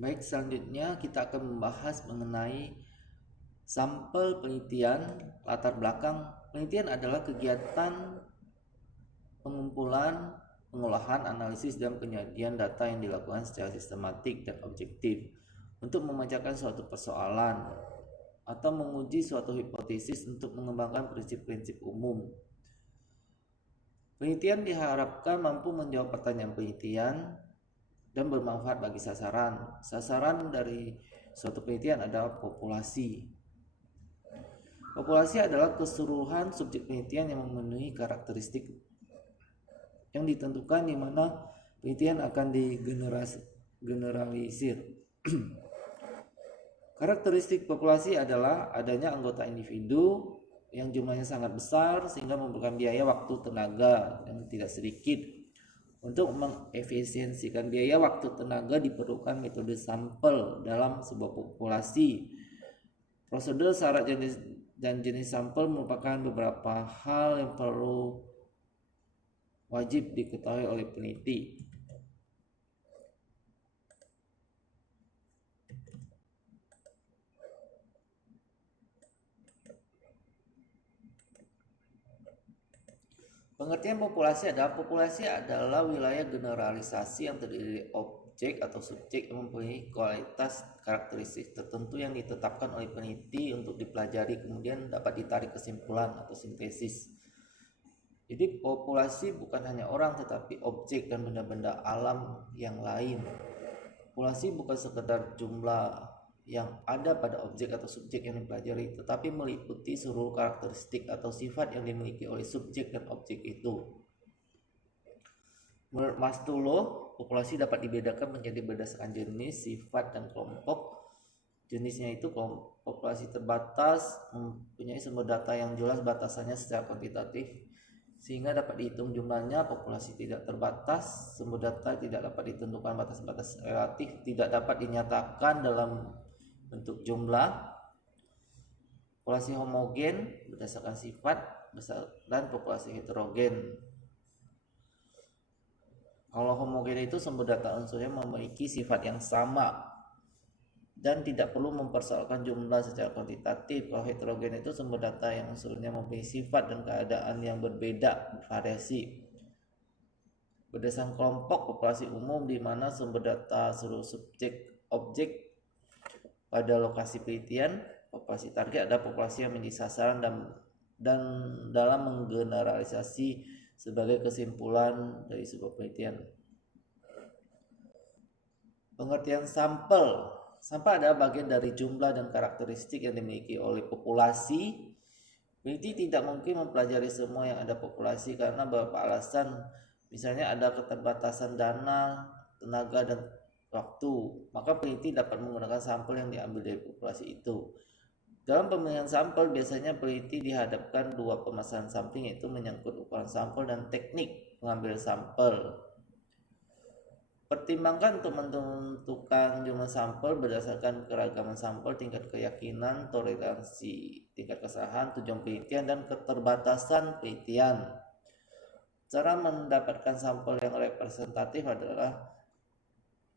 Baik, selanjutnya kita akan membahas mengenai sampel penelitian. Latar belakang penelitian adalah kegiatan pengumpulan, pengolahan, analisis, dan penyajian data yang dilakukan secara sistematik dan objektif untuk memecahkan suatu persoalan atau menguji suatu hipotesis untuk mengembangkan prinsip-prinsip umum. Penelitian diharapkan mampu menjawab pertanyaan penelitian dan bermanfaat bagi sasaran. Sasaran dari suatu penelitian adalah populasi. Populasi adalah keseluruhan subjek penelitian yang memenuhi karakteristik yang ditentukan di mana penelitian akan digeneralisir. Karakteristik populasi adalah adanya anggota individu yang jumlahnya sangat besar sehingga memerlukan biaya, waktu, tenaga yang tidak sedikit. Untuk mengefisiensikan biaya, waktu, tenaga diperlukan metode sampel dalam sebuah populasi. Prosedur, syarat, dan jenis sampel merupakan beberapa hal yang perlu wajib diketahui oleh peneliti. Pengertian populasi adalah wilayah generalisasi yang terdiri dari objek atau subjek yang mempunyai kualitas karakteristik tertentu yang ditetapkan oleh peneliti untuk dipelajari, kemudian dapat ditarik kesimpulan atau sintesis. Jadi populasi bukan hanya orang tetapi objek dan benda-benda alam yang lain. Populasi bukan sekedar jumlah yang ada pada objek atau subjek yang dipelajari, tetapi meliputi seluruh karakteristik atau sifat yang dimiliki oleh subjek dan objek itu. Menurut Maslow, populasi dapat dibedakan menjadi berdasarkan jenis, sifat, dan kelompok. Jenisnya itu populasi terbatas, mempunyai sumber data yang jelas batasannya secara kuantitatif sehingga dapat dihitung jumlahnya. Populasi tidak terbatas, sumber data tidak dapat ditentukan, batas-batas relatif tidak dapat dinyatakan dalam bentuk jumlah. Populasi homogen berdasarkan sifat, dan populasi heterogen. Kalau homogen itu sumber data unsurnya memiliki sifat yang sama dan tidak perlu mempersoalkan jumlah secara kuantitatif. Kalau heterogen itu sumber data yang unsurnya memiliki sifat dan keadaan yang berbeda, bervariasi. Berdasarkan kelompok, populasi umum di mana sumber data seluruh subjek objek pada lokasi penelitian. Populasi target adalah populasi yang menjadi sasaran dan dalam menggeneralisasi sebagai kesimpulan dari sebuah penelitian. Pengertian sampel. Sampel adalah bagian dari jumlah dan karakteristik yang dimiliki oleh populasi. Peneliti tidak mungkin mempelajari semua yang ada populasi karena beberapa alasan. Misalnya ada keterbatasan dana, tenaga, dan waktu. Maka peneliti dapat menggunakan sampel yang diambil dari populasi itu. Dalam pemilihan sampel, biasanya peneliti dihadapkan dua permasalahan sampling, yaitu menyangkut ukuran sampel dan teknik pengambil sampel. Pertimbangkan untuk menentukan jumlah sampel berdasarkan keragaman sampel, tingkat keyakinan, toleransi, tingkat kesalahan, tujuan penelitian, dan keterbatasan penelitian. Cara mendapatkan sampel yang representatif adalah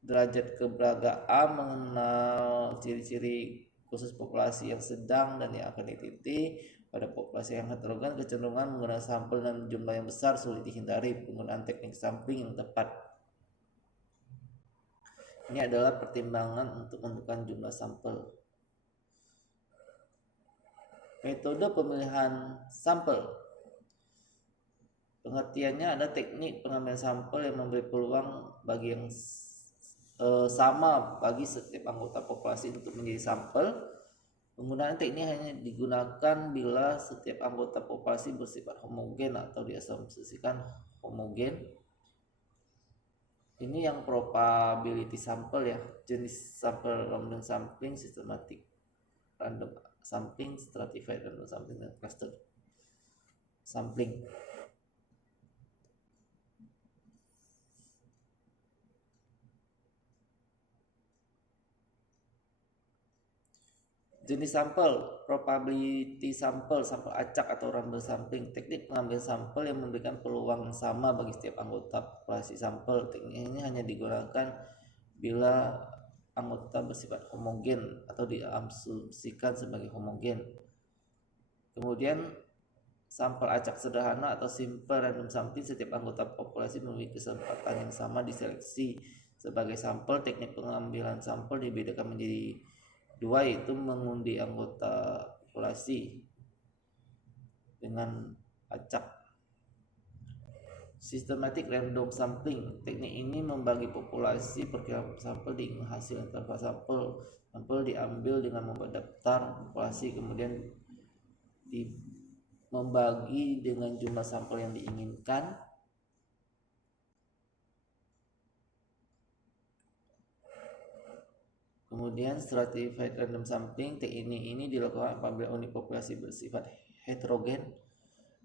derajat keberagaman, mengenal ciri-ciri khusus populasi yang sedang dan yang akan diteliti. Pada populasi yang heterogen, kecenderungan menggunakan sampel dan jumlah yang besar sulit dihindari. Penggunaan teknik sampling yang tepat. Ini adalah pertimbangan untuk menentukan jumlah sampel. Metode pemilihan sampel. Pengertiannya ada teknik pengambilan sampel yang memberi peluang bagi yang sama bagi setiap anggota populasi untuk menjadi sampel. Penggunaan teknik hanya digunakan bila setiap anggota populasi bersifat homogen atau diasumsikan homogen. Ini yang probability sampel ya, jenis sampel random sampling, systematic random sampling, stratified random sampling, dan cluster sampling. Jenis sampel, probability sampel, sampel acak atau random sampling, teknik pengambilan sampel yang memberikan peluang sama bagi setiap anggota populasi sampel. Teknik ini hanya digunakan bila anggota bersifat homogen atau diasumsikan sebagai homogen. Kemudian sampel acak sederhana atau simple random sampling, setiap anggota populasi memiliki kesempatan yang sama diseleksi. Sebagai sampel, teknik pengambilan sampel dibedakan menjadi dua, yaitu mengundi anggota populasi dengan acak. Systematic random sampling. Teknik ini membagi populasi perkiraan sampel dengan hasil interval sampel. Sampel diambil dengan membuat daftar populasi, kemudian membagi dengan jumlah sampel yang diinginkan. Kemudian stratified random sampling. Teknik ini dilakukan apabila unit populasi bersifat heterogen.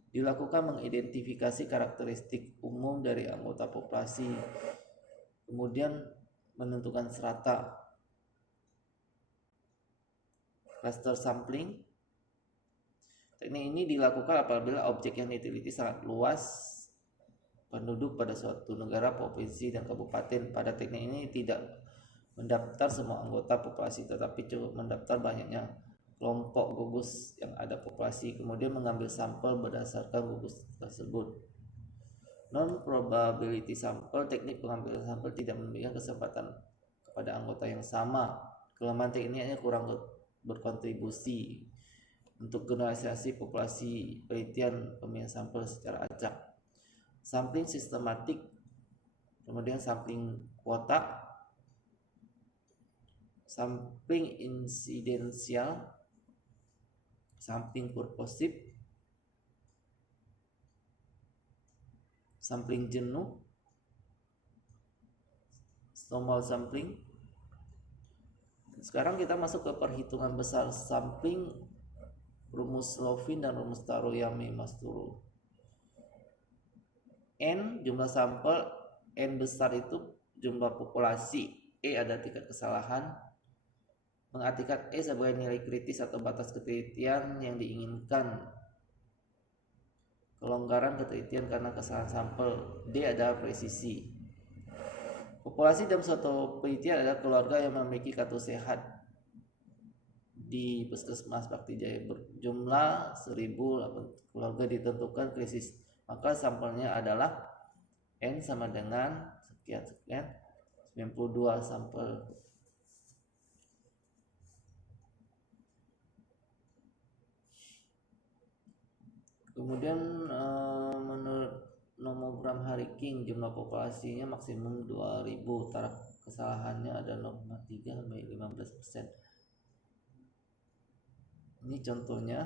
Dilakukan mengidentifikasi karakteristik umum dari anggota populasi, kemudian menentukan strata. Cluster sampling. Teknik ini dilakukan apabila objek yang diteliti sangat luas penduduk pada suatu negara, provinsi, dan kabupaten. Pada teknik ini tidak mendaftar semua anggota populasi, tetapi cukup mendaftar banyaknya kelompok gugus yang ada populasi, kemudian mengambil sampel berdasarkan gugus tersebut. Non-probability sample. Teknik pengambilan sampel tidak memberikan kesempatan kepada anggota yang sama. Kelemahan tekniknya kurang berkontribusi untuk generalisasi populasi penelitian pemilihan sampel secara acak. Sampling sistematik, kemudian sampling kuota, sampling insidensial, sampling purposive, sampling jenuh, normal sampling. Sekarang kita masuk ke perhitungan besar sampling, rumus Lovin dan rumus Taruyama-Masturo. N jumlah sampel, N besar itu jumlah populasi, E ada tingkat kesalahan, mengartikan E sebagai nilai kritis atau batas ketelitian yang diinginkan, kelonggaran ketelitian karena kesalahan sampel, D adalah presisi. Populasi dalam suatu penelitian adalah keluarga yang memiliki kartu sehat di Puskesmas Bakti Jaya berjumlah 1000. Keluarga ditentukan krisis, maka sampelnya adalah N sama dengan sekian 92 sampel. Kemudian menurut nomogram Hariking, jumlah populasinya maksimum 2000, taraf kesalahannya ada 0,3 sampai 15%. Ini contohnya.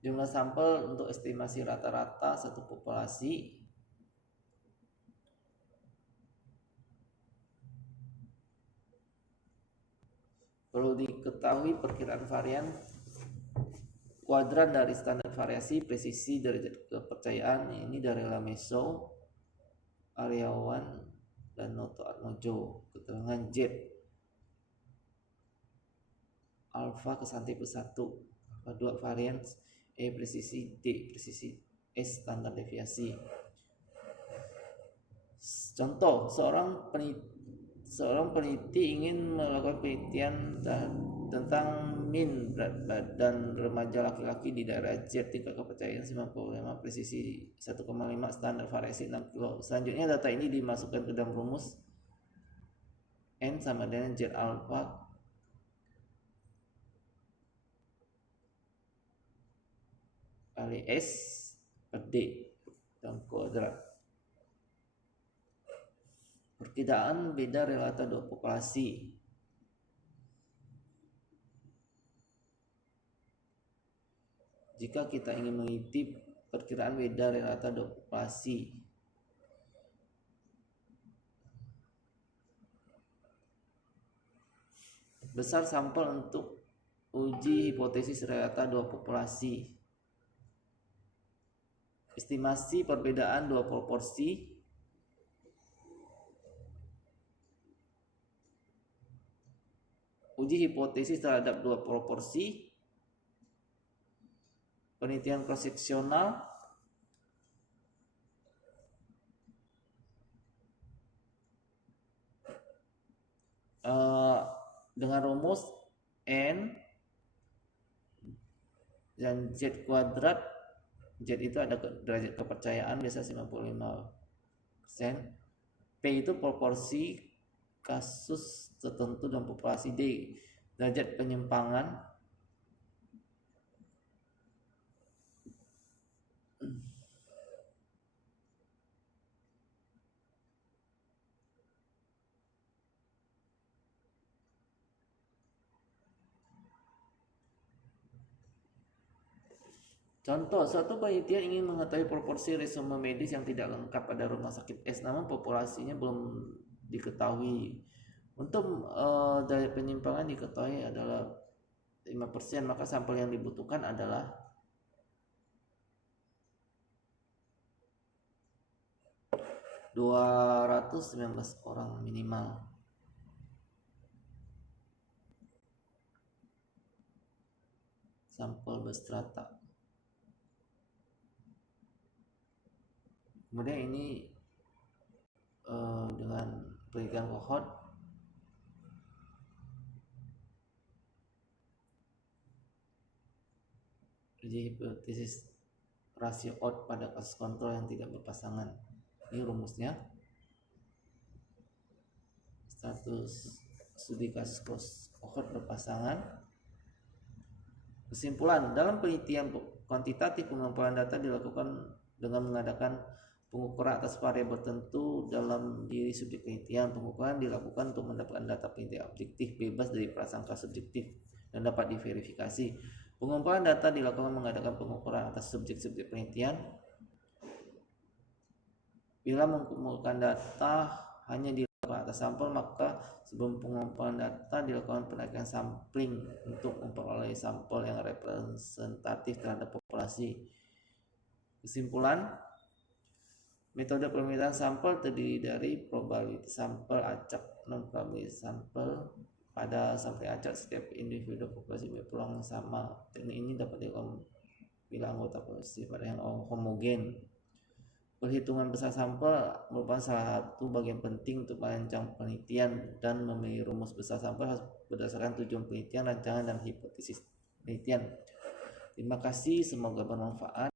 Jumlah sampel untuk estimasi rata-rata satu populasi. Perlu diketahui perkiraan varian kuadran dari standar variasi, presisi, derajat kepercayaan. Ini dari Lameso, Aryawan, dan Noto Atmojo. Keterangan Z alfa kesan tipe 1, alfa 2 varian, E presisi, D presisi, S standar deviasi. Contoh, seorang peneliti ingin melakukan penelitian tentang min berat badan remaja laki-laki di daerah Z, tingkat kepercayaan 95, presisi 1,5, standar variasi 6 kilo. Selanjutnya data ini dimasukkan ke dalam rumus N sama dengan Z alpha kali S per D dalam kuadrat. Perkiraan beda relata dua populasi. Jika kita ingin meneliti perkiraan beda relata dua populasi, besar sampel untuk uji hipotesis relata dua populasi, estimasi perbedaan dua proporsi, uji hipotesis terhadap dua proporsi, penelitian cross-seksional, dengan rumus N dan Z kuadrat. Z itu ada derajat kepercayaan biasa 95%. P itu proporsi kasus tertentu dalam populasi. D derajat penyimpangan. Contoh, suatu penelitian ingin mengetahui proporsi resume medis yang tidak lengkap pada rumah sakit S, namun populasinya belum diketahui. Untuk derajat penyimpangan diketahui adalah 5%, maka sampel yang dibutuhkan adalah 219 orang minimal. Sampel berstrata. Kemudian ini dengan penelitian kohort, jadi hipotesis rasio odd pada kasus kontrol yang tidak berpasangan. Ini rumusnya. Status studi kasus kohort berpasangan. Kesimpulan, dalam penelitian kuantitatif pengumpulan data dilakukan dengan mengadakan pengukuran atas variabel tertentu dalam diri subjek penelitian. Pengukuran dilakukan untuk mendapatkan data penelitian objektif bebas dari prasangka subjektif dan dapat diverifikasi. Pengumpulan data dilakukan mengadakan pengukuran atas subjek-subjek penelitian. Bila mengumpulkan data hanya dilakukan atas sampel, maka sebelum pengumpulan data dilakukan penaikan sampling untuk memperoleh sampel yang representatif terhadap populasi. Kesimpulan, metode pemilihan sampel terdiri dari probabilitas sampel acak, non probabilitas sampel. Pada sampel acak, setiap individu populasi berpeluang yang sama. Teknik ini dapat dilakukan bila anggota populasi pada yang homogen. Perhitungan besar sampel merupakan salah satu bagian penting untuk merancang penelitian, dan memilih rumus besar sampel harus berdasarkan tujuan penelitian, rancangan, dan hipotesis penelitian. Terima kasih, semoga bermanfaat.